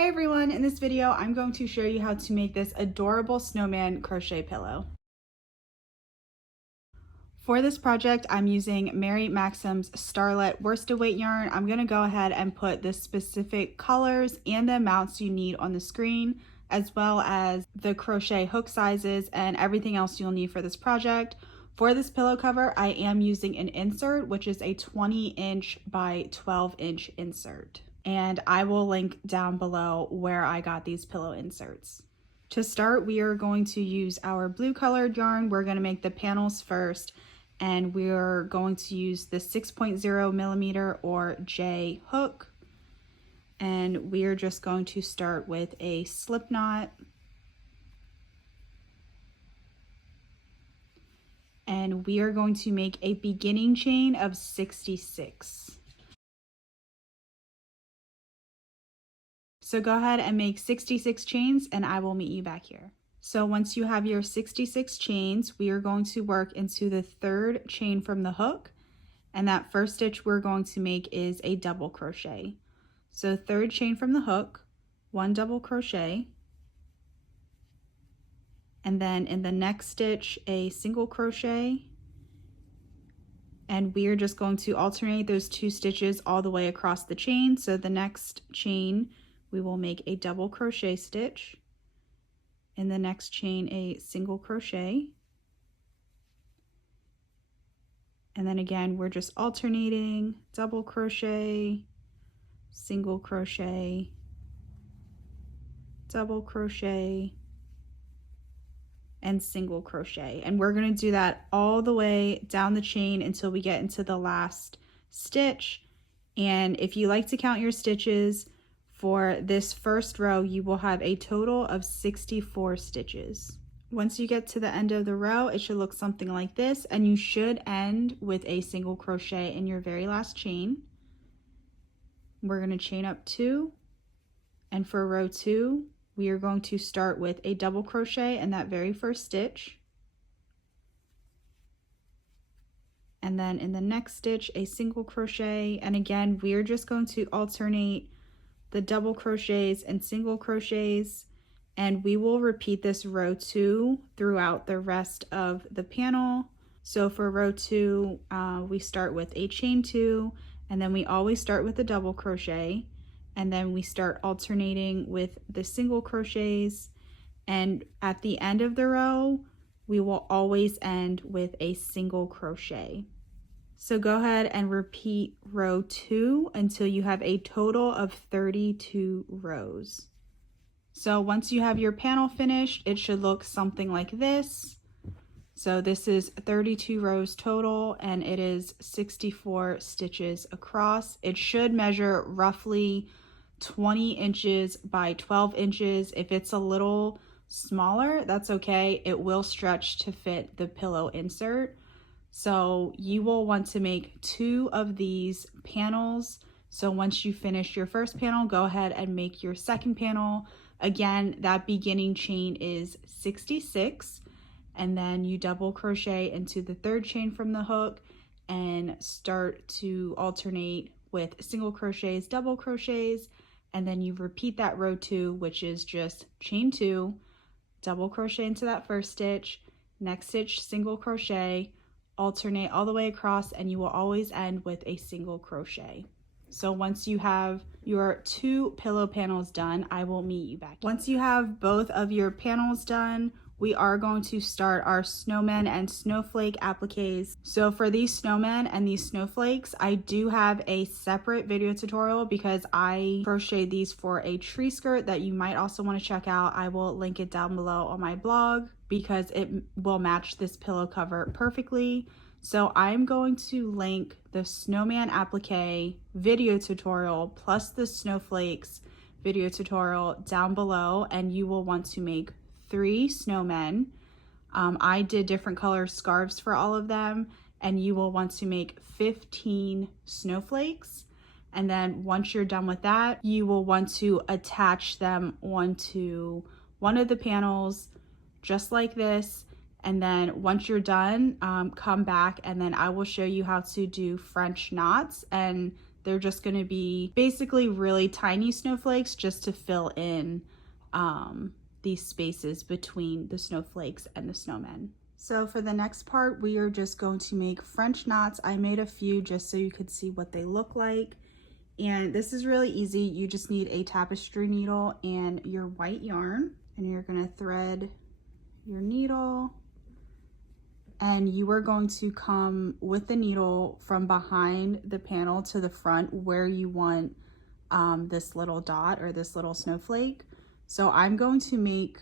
Hi everyone, in this video I'm going to show you how to make this adorable snowman crochet pillow. For this project I'm using Mary Maxim's Starlet worsted weight yarn. I'm going to go ahead and put the specific colors and the amounts you need on the screen, as well as the crochet hook sizes and everything else you'll need for this project. For this pillow cover I am using an insert, which is a 20-inch by 12-inch insert. And I will link down below where I got these pillow inserts. To start, we are going to use our blue colored yarn. We're going to make the panels first, and we're going to use the 6.0 millimeter or J hook. And we are just going to start with a slip knot. And we are going to make a beginning chain of 66. So go ahead and make 66 chains and I will meet you back here. So once you have your 66 chains, we are going to work into the third chain from the hook. And that first stitch we're going to make is a double crochet. So third chain from the hook, 1 double crochet. And then in the next stitch, a single crochet. And we are just going to alternate those 2 stitches all the way across the chain. So the next chain, we will make a double crochet stitch. In the next chain, a single crochet. And then again, we're just alternating double crochet, single crochet, double crochet, and single crochet. And we're going to do that all the way down the chain until we get into the last stitch. And if you like to count your stitches, for this first row, you will have a total of 64 stitches. Once you get to the end of the row, it should look something like this, and you should end with a single crochet in your very last chain. We're going to chain up 2, and for row 2, we are going to start with a double crochet in that very first stitch. And then in the next stitch, a single crochet, and again, we're just going to alternate the double crochets and single crochets, and we will repeat this row 2 throughout the rest of the panel. So for row 2, we start with a chain 2, and then we always start with a double crochet, and then we start alternating with the single crochets, and at the end of the row we will always end with a single crochet. So go ahead and repeat row 2 until you have a total of 32 rows. So once you have your panel finished, it should look something like this. So this is 32 rows total, and it is 64 stitches across. It should measure roughly 20 inches by 12 inches. If it's a little smaller, that's okay. It will stretch to fit the pillow insert. So you will want to make 2 of these panels. So once you finish your first panel, go ahead and make your second panel. Again, that beginning chain is 66, and then you double crochet into the third chain from the hook and start to alternate with single crochets, double crochets, and then you repeat that row 2, which is just chain 2, double crochet into that first stitch, next stitch single crochet, alternate all the way across, and you will always end with a single crochet. So once you have your 2 pillow panels done, I will meet you back. Once you have both of your panels done, we are going to start our snowman and snowflake appliques. So for these snowmen and these snowflakes, I do have a separate video tutorial because I crocheted these for a tree skirt that you might also want to check out. I will link it down below on my blog because it will match this pillow cover perfectly. So I'm going to link the snowman applique video tutorial plus the snowflakes video tutorial down below, and you will want to make 3 snowmen. I did different color scarves for all of them, and you will want to make 15 snowflakes. And then once you're done with that, you will want to attach them onto one of the panels just like this. And then once you're done, come back and then I will show you how to do French knots, and They're just going to be basically really tiny snowflakes just to fill in these spaces between the snowflakes and the snowmen. So for the next part, we are just going to make French knots. I made a few just so you could see what they look like. And this is really easy. You just need a tapestry needle and your white yarn. And you're going to thread your needle. And you are going to come with the needle from behind the panel to the front where you want this little dot or this little snowflake. So I'm going to make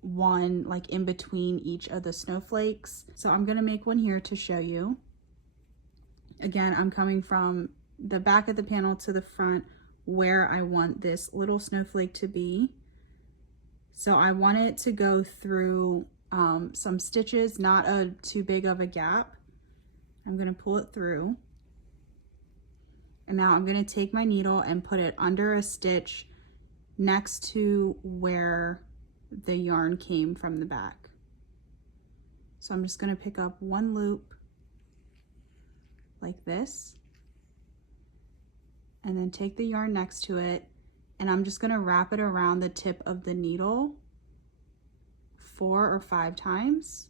one like in between each of the snowflakes. So I'm going to make one here to show you. Again, I'm coming from the back of the panel to the front where I want this little snowflake to be. So I want it to go through some stitches, not too big of a gap. I'm going to pull it through. And now I'm going to take my needle and put it under a stitch next to where the yarn came from the back. So I'm just going to pick up one loop like this and then take the yarn next to it, and I'm just going to wrap it around the tip of the needle 4 or 5 times.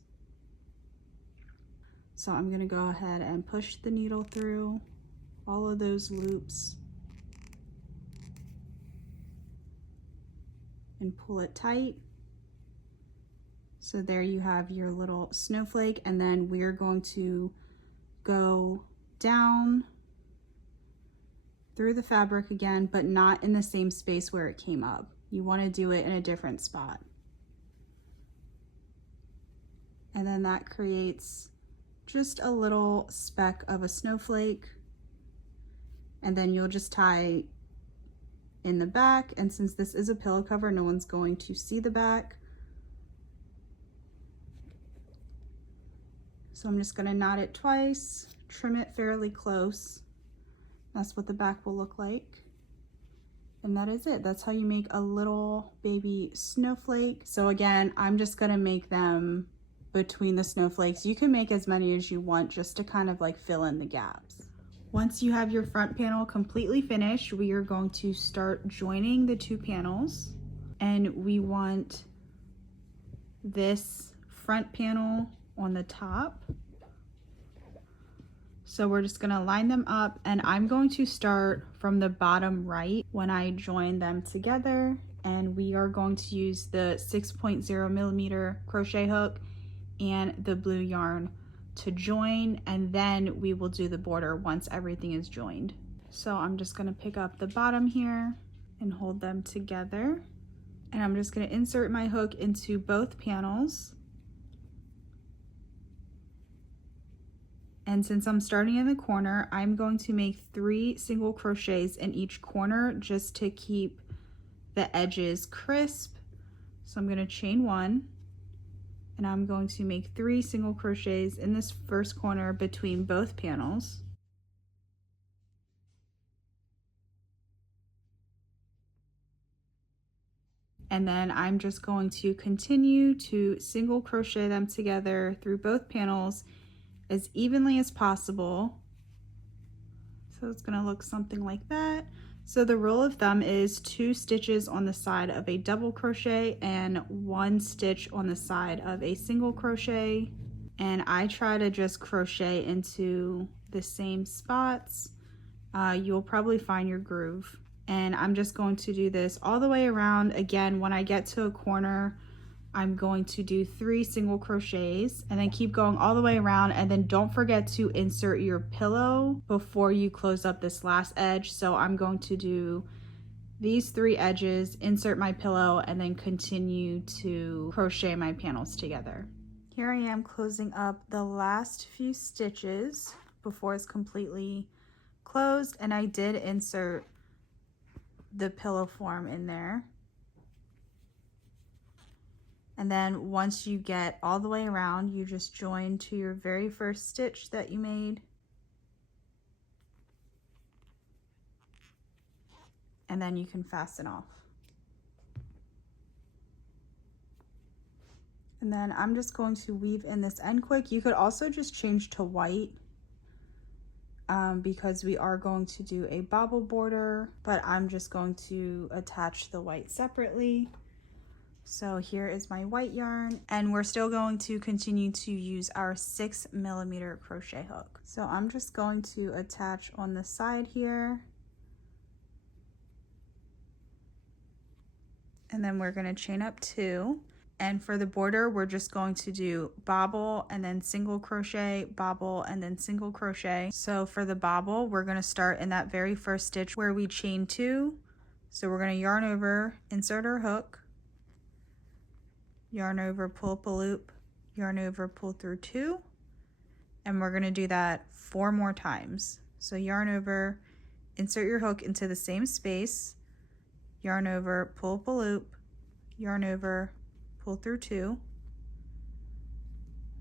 So I'm going to go ahead and push the needle through all of those loops and pull it tight. So there you have your little snowflake, and then we're going to go down through the fabric again, but not in the same space where it came up. You want to do it in a different spot. And then that creates just a little speck of a snowflake. And then you'll just tie in the back, and since this is a pillow cover, no one's going to see the back. So I'm just going to knot it twice, trim it fairly close. That's what the back will look like. And that is it. That's how you make a little baby snowflake. So again, I'm just going to make them between the snowflakes. You can make as many as you want just to kind of like fill in the gaps. Once you have your front panel completely finished, we are going to start joining the 2 panels. And we want this front panel on the top. So we're just going to line them up, and I'm going to start from the bottom right when I join them together, and we are going to use the 6.0 millimeter crochet hook and the blue yarn to join, and then we will do the border once everything is joined. So I'm just going to pick up the bottom here and hold them together, and I'm just going to insert my hook into both panels. And since I'm starting in the corner, I'm going to make 3 single crochets in each corner just to keep the edges crisp. So I'm going to chain 1, and I'm going to make 3 single crochets in this first corner between both panels. And then I'm just going to continue to single crochet them together through both panels as evenly as possible. So it's going to look something like that. So the rule of thumb is 2 stitches on the side of a double crochet and 1 stitch on the side of a single crochet. And I try to just crochet into the same spots. You'll probably find your groove. And I'm just going to do this all the way around. Again, when I get to a corner, I'm going to do 3 single crochets and then keep going all the way around, and then don't forget to insert your pillow before you close up this last edge. So I'm going to do these 3 edges, insert my pillow, and then continue to crochet my panels together. Here I am closing up the last few stitches before it's completely closed, and I did insert the pillow form in there. And then once you get all the way around, you just join to your very first stitch that you made. And then you can fasten off. And then I'm just going to weave in this end quick. You could also just change to white because we are going to do a bobble border, but I'm just going to attach the white separately. So here is my white yarn, and we're still going to continue to use our 6mm crochet hook. So I'm just going to attach on the side here. And then we're going to chain up 2. And for the border, we're just going to do bobble and then single crochet, bobble and then single crochet. So for the bobble, we're going to start in that very first stitch where we chain 2. So we're going to yarn over, insert our hook, yarn over, pull up a loop, yarn over, pull through 2. And we're going to do that 4 more times. So yarn over, insert your hook into the same space, yarn over, pull up a loop, yarn over, pull through 2,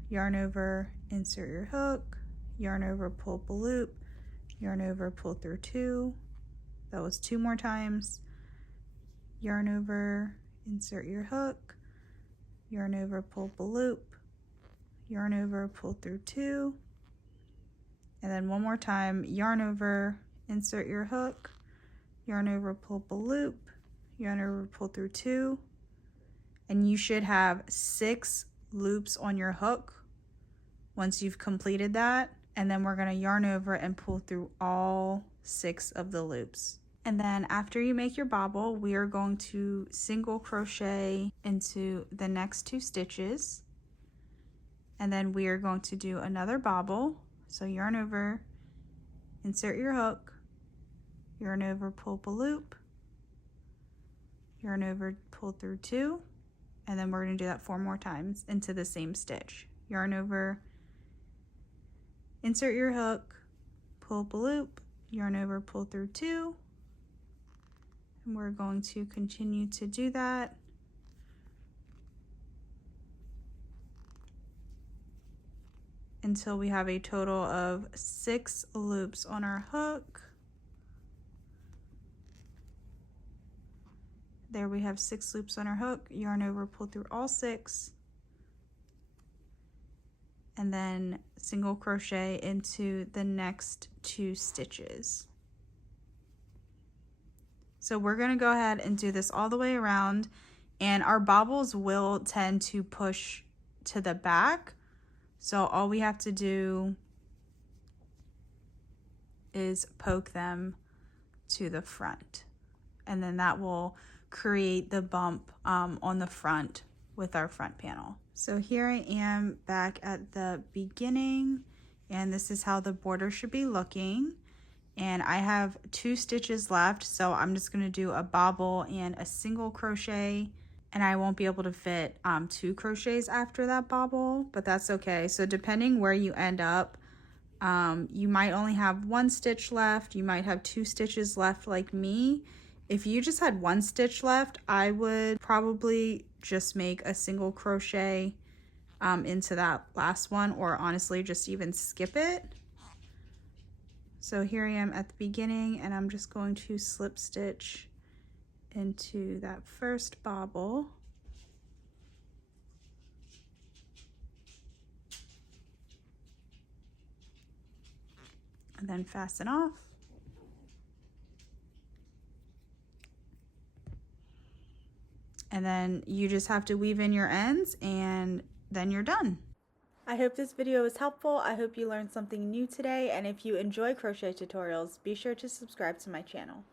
yarn over, insert your hook, yarn over, pull up a loop, yarn over, pull through 2. That was 2 more times. Yarn over, insert your hook, yarn over, pull up a loop, yarn over, pull through 2, and then 1 more time, yarn over, insert your hook, yarn over, pull up a loop, yarn over, pull through 2, and you should have 6 loops on your hook once you've completed that. And then we're going to yarn over and pull through all 6 of the loops. And then after you make your bobble, we are going to single crochet into the next 2 stitches. And then we are going to do another bobble. So yarn over, insert your hook, yarn over, pull up a loop, yarn over, pull through 2, and then we're going to do that 4 more times into the same stitch. Yarn over, insert your hook, pull up a loop, yarn over, pull through 2, and we're going to continue to do that until we have a total of 6 loops on our hook. There we have 6 loops on our hook, yarn over, pull through all 6, and then single crochet into the next 2 stitches. So we're going to go ahead and do this all the way around, and our bobbles will tend to push to the back. So all we have to do is poke them to the front, and then that will create the bump on the front with our front panel. So here I am back at the beginning, and this is how the border should be looking. And I have 2 stitches left, so I'm just going to do a bobble and a single crochet, and I won't be able to fit 2 crochets after that bobble, but that's okay. So depending where you end up, you might only have 1 stitch left, you might have 2 stitches left like me. If you just had 1 stitch left, I would probably just make a single crochet into that last one, or honestly just even skip it. So here I am at the beginning, and I'm just going to slip stitch into that first bobble. And then fasten off. And then you just have to weave in your ends, and then you're done. I hope this video was helpful. I hope you learned something new today, and if you enjoy crochet tutorials, be sure to subscribe to my channel.